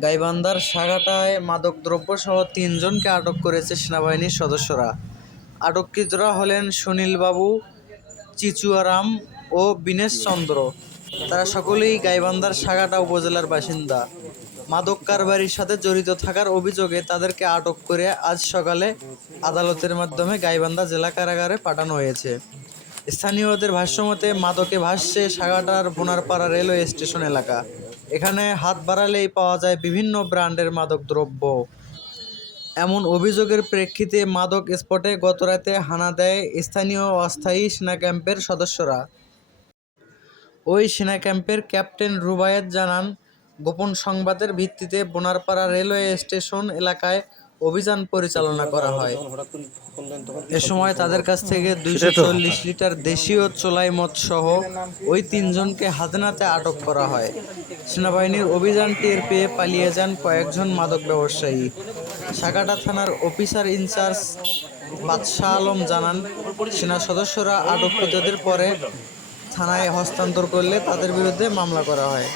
গাইবান্ধার সাগাটায় মাদকদ্রব্যসহ তিনজনকে আটক করেছে সেনাবাহিনীর সদস্যরা। আটককৃতরা হলেন সুনীলবাবু, চিচুয়ারাম ও বিনেশ চন্দ্র। তারা সকলেই গাইবান্ধার সাগাটা উপজেলার বাসিন্দা। মাদক কারবারির সাথে জড়িত থাকার অভিযোগে তাদেরকে আটক করে আজ সকালে আদালতের মাধ্যমে গাইবান্ধা জেলা কারাগারে পাঠানো হয়েছে। স্থানীয়দের ভাষ্যমতে, মাদকে ভাসছে সাগাটার বোনারপাড়া রেলওয়ে স্টেশন এলাকা। এখানে হাত বাড়ালেই পাওয়া যায় বিভিন্ন ব্র্যান্ডের মাদক দ্রব্য। এমন অভিযোগের প্রেক্ষিতে মাদক স্পটে গতরাতে হানা দেয় স্থানীয় অস্থায়ী সেনা ক্যাম্পের সদস্যরা। ওই সেনা ক্যাম্পের ক্যাপ্টেন রুবায়েত জানান, গোপন সংবাদের ভিত্তিতে বোনারপাড়া রেলওয়ে স্টেশন এলাকায় অভিযান পরিচালনা করা হয়। এ সময় তাদের কাছ থেকে দুইশো চল্লিশ লিটার দেশীয় চোলাই মদ সহ ওই তিনজনকে হাতে নাতে আটক করা হয়। সেনাবাহিনীর অভিযান টের পেয়ে পালিয়ে যান কয়েকজন মাদক ব্যবসায়ী। সাগাটা থানার অফিসার ইনচার্জ বাদশাহ আলম জানান সেনা সদস্যরা আটককৃতদের পরে থানায় হস্তান্তর করলে তাদের বিরুদ্ধে মামলা করা হয়।